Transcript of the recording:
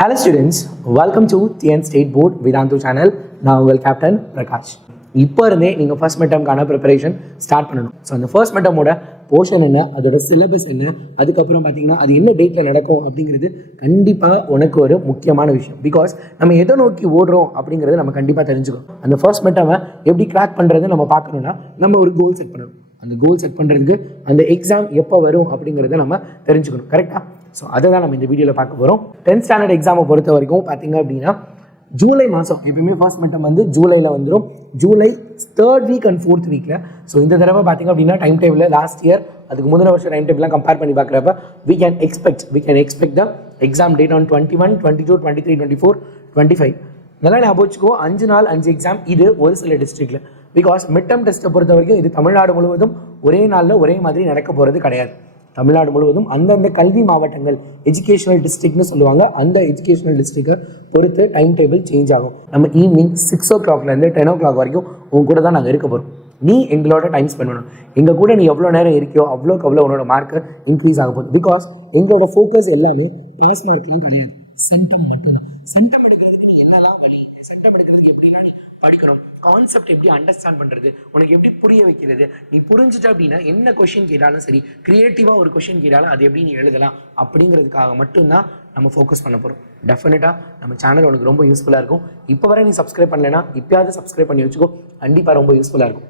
Hello students, welcome to TN State Board Vedantu channel. நான் உங்கள் captain Prakash. இப்போ இருந்தே நீங்கள் ஃபர்ஸ்ட் மிட்டம்கான ப்ரிப்பரேஷன் ஸ்டார்ட் பண்ணணும். ஸோ அந்த ஃபர்ஸ்ட் மிட்டமோட போர்ஷன் என்ன, அதோட சிலபஸ் என்ன, அதுக்கப்புறம் பார்த்தீங்கன்னா அது என்ன டேட்டில் நடக்கும் அப்படிங்கிறது கண்டிப்பாக உனக்கு ஒரு முக்கியமான விஷயம். பிகாஸ் நம்ம எதை நோக்கி ஓடுறோம் அப்படிங்கிறது நம்ம கண்டிப்பாக தெரிஞ்சுக்கணும். அந்த ஃபர்ஸ்ட் மிட்டமை எப்படி கிராக் பண்ணுறது நம்ம பார்க்கணுன்னா நம்ம ஒரு கோல் செட் பண்ணணும். அந்த கோல் செட் பண்ணுறதுக்கு அந்த எக்ஸாம் எப்போ வரும் அப்படிங்கிறத நம்ம தெரிஞ்சுக்கணும். கரெக்டாக? ஸோ அதை தான் நம்ம இந்த வீடியோவில் பார்க்க போகிறோம். 10th ஸ்டாண்டர்ட் எக்ஸாமை பொறுத்த வரைக்கும் பார்த்தீங்க அப்படின்னா ஜூலை மாதம் எப்பயுமே ஃபர்ஸ்ட் மிட்டம் வந்து ஜூலையில் வந்துடும். July 3rd week and 4th weekல. ஸோ இந்த தடவை பார்த்தீங்க அப்படின்னா டைம் டேபிளில் லாஸ்ட் இயர் அதுக்கு முந்தின வருஷம் டைம் டேபிள்லாம் கம்பேர் பண்ணி பார்க்குறப்ப we can expect the exam date on 21, 22, 23, 24, 25. இதெல்லாம் ஞாபகம் வச்சுக்கோ. 5 நாள் 5 எக்ஸாம். இது ஒரு சில டிஸ்ட்ரிக்டில். பிகாஸ் மிட்டம் டெஸ்ட்டை பொறுத்த வரைக்கும் இது தமிழ்நாடு முழுவதும் ஒரே நாளில் ஒரே மாதிரி நடக்க போகிறது கிடையாது. தமிழ்நாடு முழுவதும் அந்தந்த கல்வி மாவட்டங்கள் எஜுகேஷனல் டிஸ்ட்ரிக்ட்னு சொல்லுவாங்க. அந்த எஜுகேஷனல் டிஸ்ட்ரிக்டை பொறுத்து டைம் டேபிள் சேஞ்ச் ஆகும். நம்ம ஈவினிங் 6 o'clock இருந்து 10 o'clock வரைக்கும் உங்க கூட தான் நாங்கள் இருக்க போகிறோம். நீ எங்களோட டைம் ஸ்பெண்ட் பண்ணணும். எங்கள் கூட நீ எவ்வளோ நேரம் இருக்கியோ அவ்வளோக்கு அவ்வளோ உன்னோட மார்க்கு இன்க்ரீஸ் ஆக போகுது. பிகாஸ் எங்களோட ஃபோக்கஸ் எல்லாமே பாஸ் மார்க்லாம் கிடையாது, சென்டம் மட்டும்தான். சென்டம் எடுக்கிறதுக்கு நீ என்னெல்லாம் வழி, சென்டம் எடுக்கிறதுக்கு எப்படின்னா நீ படிக்கணும், கான்செப்ட் எப்படி அண்டர்ஸ்டாண்ட் பண்ணுறது, உனக்கு எப்படி புரிய வைக்கிறது, நீ புரிஞ்சுட்ட அப்படின்னா என்ன கொஷின் கேட்டாலும் சரி, கிரியேட்டிவாக ஒரு கொஷின் கேட்டாலும் அது எப்படி நீ எழுதலாம் அப்படிங்கிறதுக்காக மட்டும்தான் நம்ம ஃபோக்கஸ் பண்ண போகிறோம். டெஃபினட்டாக நம்ம சேனல் உனக்கு ரொம்ப யூஸ்ஃபுல்லாக இருக்கும். இப்போ வரை நீ சப்ஸ்கிரைப் பண்ணலைன்னா இப்போயாவது சப்ஸ்கிரைப் பண்ணி வச்சுக்கோ. கண்டிப்பாக ரொம்ப யூஸ்ஃபுல்லாக இருக்கும்.